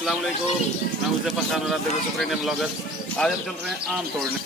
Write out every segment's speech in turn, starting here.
अस्सलाम वालेकुम, मैं मुज़फ़्फ़र खान और आप देख रहे हैं सुपर इंडियन ब्लॉगर। आज हम चल रहे हैं आम तोड़ने।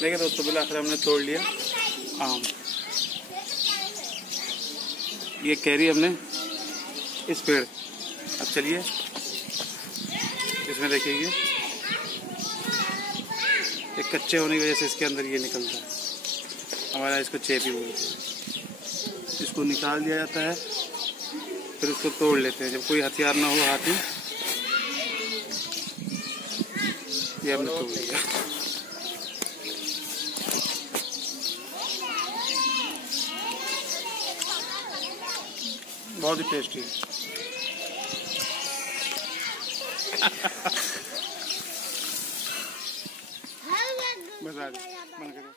देखिए दोस्तों, बिल आखिर हमने तोड़ लिया आम। ये कैरी हमने इस पेड़। अब चलिए, इसमें देखिए ये कच्चे होने की वजह से इसके अंदर ये निकलता है। हमारा इसको चेपी बोलते हैं। इसको निकाल दिया जाता है, फिर उसको तोड़ लेते हैं। जब कोई हथियार ना हो हाथ में, ये हमने तोड़ लिया। बहुत ही टेस्टी है। बता